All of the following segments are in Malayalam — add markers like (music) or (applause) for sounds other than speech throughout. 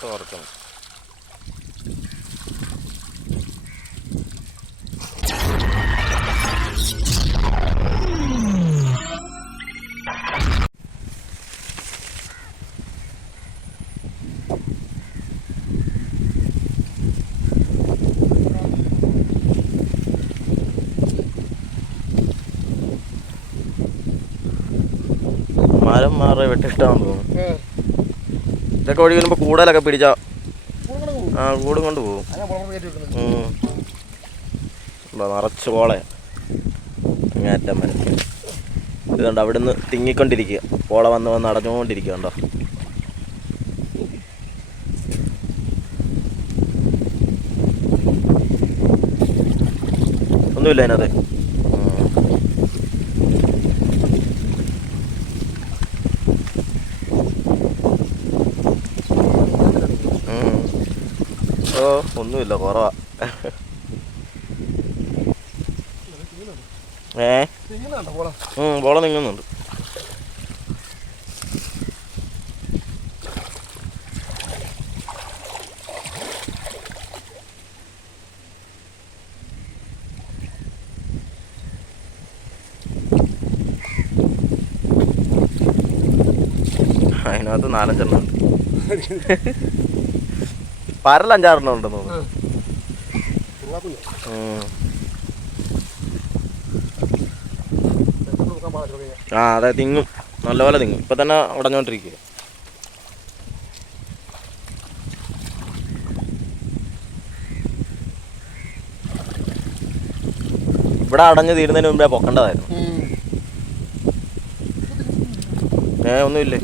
അതിനകത്ത് വറുക്കണം. മരം മാറി വെട്ടിട്ടാന്ന് തോന്നുന്നു. ഇതൊക്കെ ഒഴുകി വരുമ്പോൾ കൂടുതലൊക്കെ പിടിച്ച ആ കൂടും കൊണ്ട് പോകും. നിറച്ച് പോളെ അങ്ങേറ്റം മനസ്സിൽ ഇതുണ്ട് അവിടുന്ന് തിങ്ങിക്കൊണ്ടിരിക്കുക. പോള വന്ന് വന്ന് അടഞ്ഞുകൊണ്ടിരിക്കുക കണ്ടോ. ഒന്നുമില്ല അതിനകത്ത്. ഒന്നുമില്ല കുറവാ. ഏ? ബോള നീങ്ങുന്നുണ്ട്. അതിനകത്ത് നാലഞ്ചെണ്ണം ഉണ്ട്. (laughs) പരൽ അഞ്ചാറെണ്ണം ഉണ്ടെന്ന് തോന്നുന്നു. ആ അതെ തിങ്ങും. നല്ലപോലെ തിങ്ങും. ഇപ്പൊ തന്നെ ഉടഞ്ഞോണ്ടിരിക്കുക. ഇവിടെ അടഞ്ഞു തീരുന്നതിന് മുമ്പേ പൊക്കണ്ടതായിരുന്നു. ഏ ഒന്നുമില്ലേ?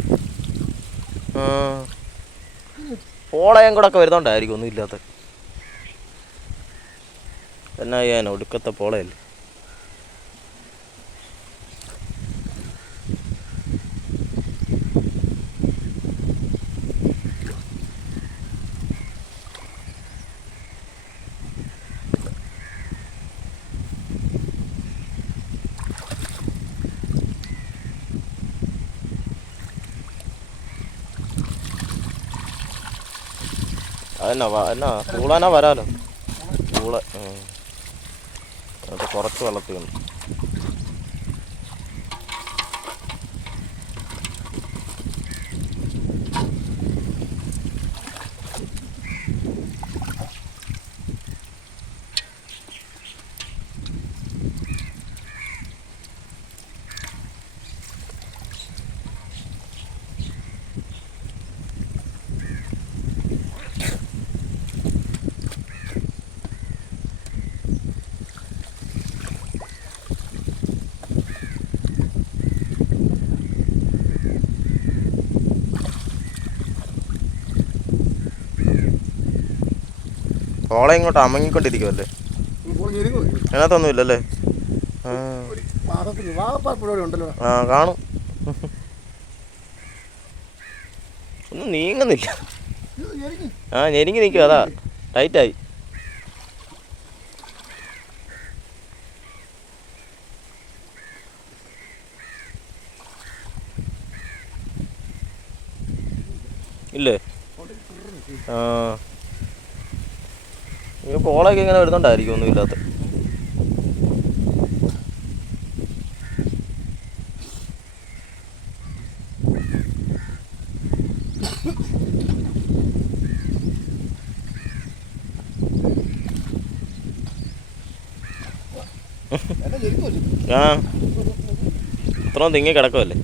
ആ. പോളയം കൂടെ ഒക്കെ വരുന്നോണ്ടായിരിക്കും ഒന്നും ഇല്ലാത്ത എന്നാ ചെയ്യാനോ ഒടുക്കത്തെ പോളയല്ലേ വ- എന്നാ കൂളാനാ വരാലോ? പൂള അത് കുറച്ച് വെള്ളത്തിൽ പോള ഇങ്ങോട്ട് അമങ്ങിക്കൊണ്ടിരിക്കുമല്ലേ അതിനകത്തൊന്നും ഇല്ലല്ലേ ആ കാണും. ഒന്നും നീങ്ങുന്നില്ല. ആ ഞെരുങ്ങി നിൽക്കും അതാ. ടൈറ്റായി. ഇല്ലേ? ആ. ഈ കോളൊക്കെ ഇങ്ങനെ വരുന്നുണ്ടായിരിക്കും ഒന്നും ഇല്ലാത്ത. ആ ഇത്രയും തിങ്ങി കിടക്കുമല്ലേ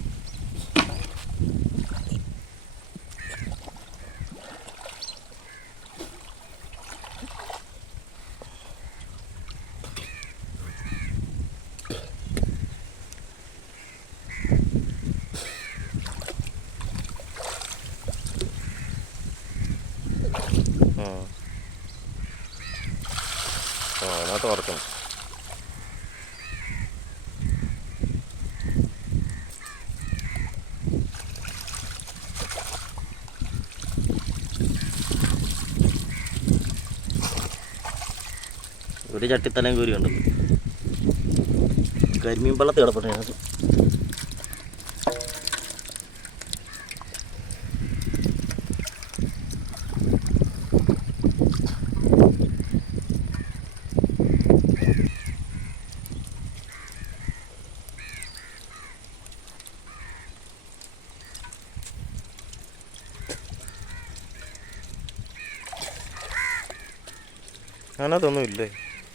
ആ അതിനകത്ത് വറുക്കണം. ഒരു ചട്ടിത്തലയും കൂരി ഉണ്ടല്ലോ കരിമീൻ വെള്ളത്തിൽ കിടപ്പട്ടെ അതിനകത്തൊന്നും ഇല്ലേ?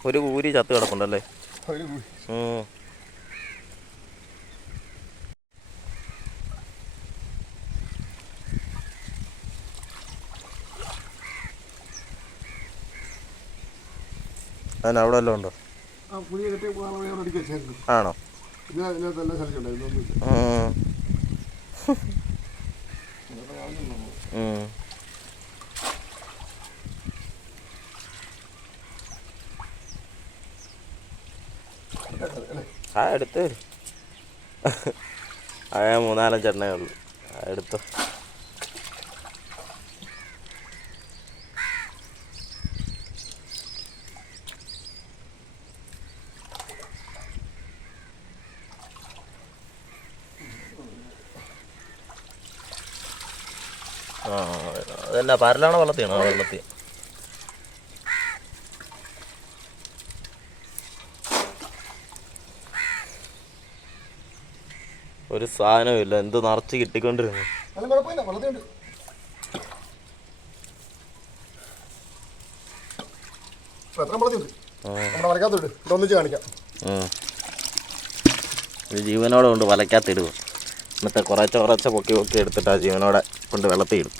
ഒരു കൂരി ചത്ത് കിടപ്പുണ്ടല്ലേ. ഉം. അതിന് അവിടെ വല്ലതും ഉണ്ടോ? ആ പുതിയ കെട്ടിയ പോകാനുള്ള ഞാൻ അടിക്കാൻ ചേർന്നു ആണോ ഇതിനകത്ത് ഇതിനകത്ത് എല്ലാം സ്ഥലത്തുണ്ടായിരുന്നു ഒന്നുമില്ല ഉം. ഉം. ആ എടുത്ത്. ആ മൂന്നാലഞ്ചെണ്ണേ ഉള്ളൂ. എടുത്തോ. ആ അതെന്നാ പാരലാണോ വെള്ളത്തിയാണോ? വെള്ളത്തി ഒരു സാധനമില്ല എന്ത് നിറച്ച് കിട്ടിക്കൊണ്ടിരുന്നു. ജീവനോടെ കൊണ്ട് വലക്കാത്തിടുക എന്നിട്ട് കുറച്ച് കുറച്ച് പൊക്കി പൊക്കി എടുത്തിട്ട് ആ ജീവനോടെ കൊണ്ട് വെള്ളത്തിൽ ഇടും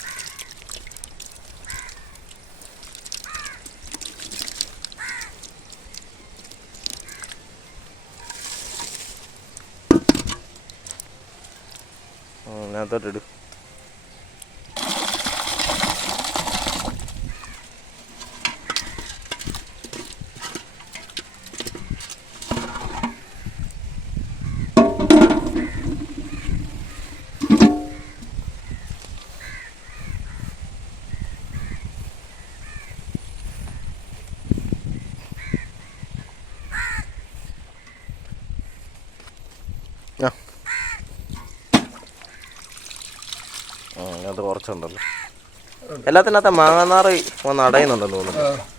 അതിനകത്തോട്ട് അതിനകത്ത് കുറച്ചുണ്ടല്ലോ. എല്ലാത്തിനകത്ത് മാങ്ങാനാറ് വന്ന് അടയുന്നുണ്ടെന്ന് തോന്നുന്നു.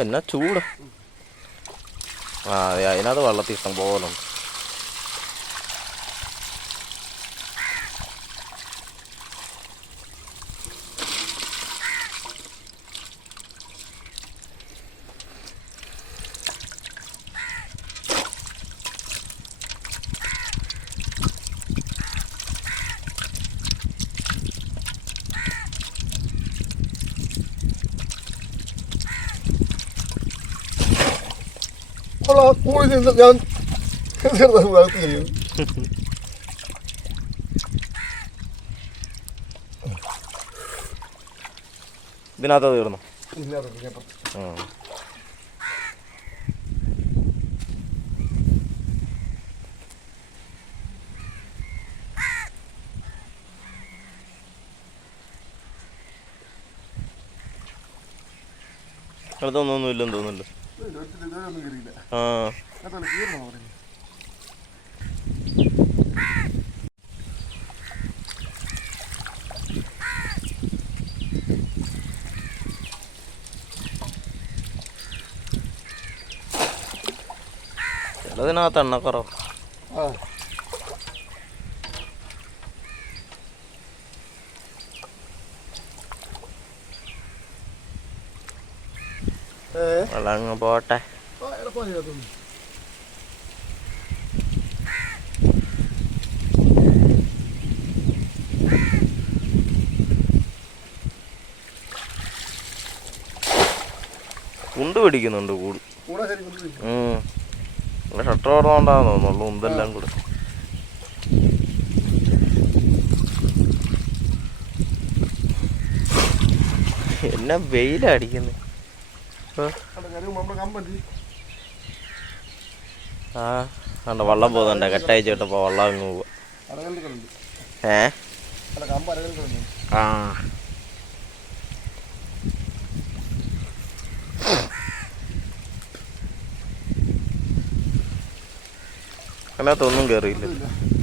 എന്നാ ചൂട്? ആ അതെ അതിനകത്ത് വെള്ളത്തിൽ ഇഷ്ടം ഉള്ള കൂടി നിന്ന് ഞാൻ വളർത്തി കഴിയും ഇതിനകത്ത് തീർന്നു. അടുത്തൊന്നും ഇല്ലെന്ന് തോന്നുന്നില്ല ആ. ചിലതിനകത്ത് എണ്ണക്കുറവ്. ആ ഏ വെള്ളം അങ്ങ് പോട്ടെ കുണ്ട് പിടിക്കുന്നുണ്ട് കൂട് ഷട്ടർ ഓർമ്മണ്ടാന്ന് തോന്നുള്ളൂ ഉന്തെല്ലാം കൂടെ. എന്നാ വെയിലടിക്കുന്നു അവിടെ കാര്യം നമ്മുടെ കമ്പനി ആ. കണ്ട വള്ളം പോകുന്നുണ്ട്. കെട്ടയച്ച് വിട്ടപ്പോ വള്ളം അങ്ങ് പോവാ അരകല്ലിൽ കിടന്നു ഏ ആ. അതിനകത്തൊന്നും കയറിയില്ല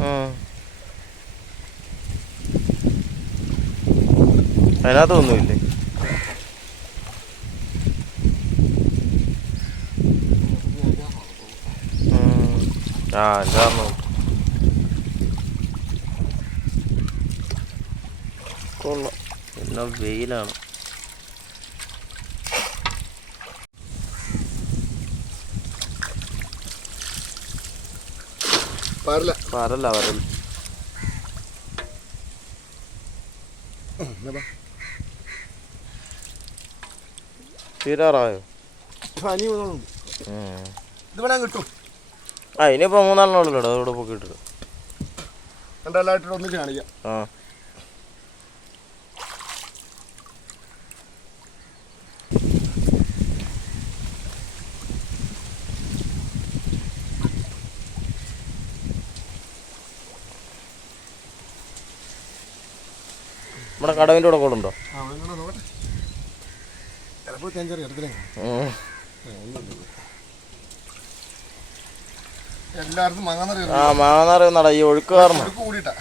ഉം. അതിനകത്തൊന്നുമില്ലേ ആ എന്താണോ കൊള്ളാം. പിന്നെ വെയിലാണ്. പാരില്ല. വരല്ല വരല്ല തീരാറായോ? പനി വേണേ കിട്ടും ആ ഇനിയിപ്പോൾ മൂന്നാളിനുള്ളൂ അതോടെ പൊക്കിയിട്ട് രണ്ടാലായിട്ട് ഒന്നിച്ച് കാണിക്കാം. ആ. നമ്മുടെ കടവിന്റെ കൂടെ കൂടെ ഉണ്ടോ ചിലപ്പോൾ തേഞ്ചറി എടുത്തില്ലേ എല്ലായിടത്തും മങ്ങാന്നറിയാം ആ മാങ്ങാന്നറിയുന്നടാ ഈ ഒഴുക്ക് കാരണം. കൂടിയിട്ടാ.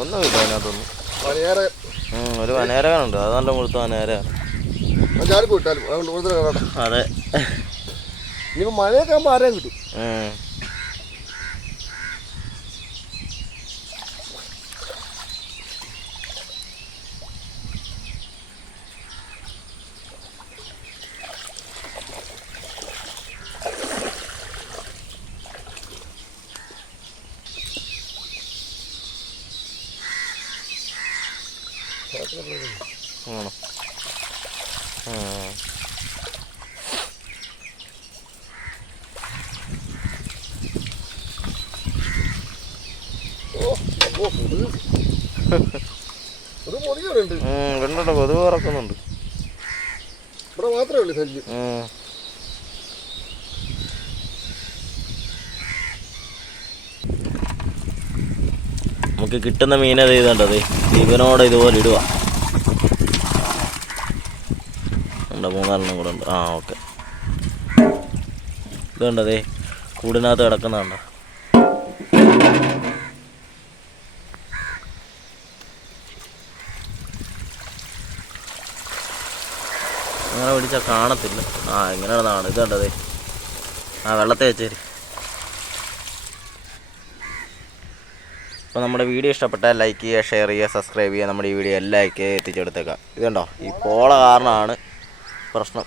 ഒന്നുമില്ല അതിനകത്തൊന്നും. ഒരു അത് നല്ല മുഴുത്ത വനേര ഇട്ടാലും. അതെ. ഇനിയിപ്പോൾ മഴയൊക്കെ ആകുമ്പോൾ ആരെയും കിട്ടും. ആണോ. ഓ ഓ കൊതുക് പറക്കുന്നുണ്ട് ഇവിടെ മാത്രമേ ഉള്ളൂ ശല്യം നമുക്ക് കിട്ടുന്ന മീനത് ചെയ്തത് ജീവനോടെ ഇതുപോലെ ഇടുക ഉണ്ട് മൂന്നാലെണ്ണം കൂടെ ഉണ്ട്. ആ ഓക്കെ. ഇതുണ്ടതേ കൂടിനകത്ത് കിടക്കുന്നതുണ്ടോ അങ്ങനെ പിടിച്ചാൽ കാണത്തില്ല. ആ എങ്ങനെയാണ് ഇത് കണ്ടതേ ആ വെള്ളത്തെ വെച്ചേരി. അപ്പോൾ നമ്മുടെ വീഡിയോ ഇഷ്ടപ്പെട്ടാൽ ലൈക്ക് ചെയ്യുക ഷെയർ ചെയ്യുക സബ്സ്ക്രൈബ് ചെയ്യുക. നമ്മുടെ ഈ വീഡിയോ എല്ലാവർക്കും എത്തിച്ചെടുത്തേക്കാം. ഇതുണ്ടോ ഈ പോള കാരണമാണ് പ്രശ്നം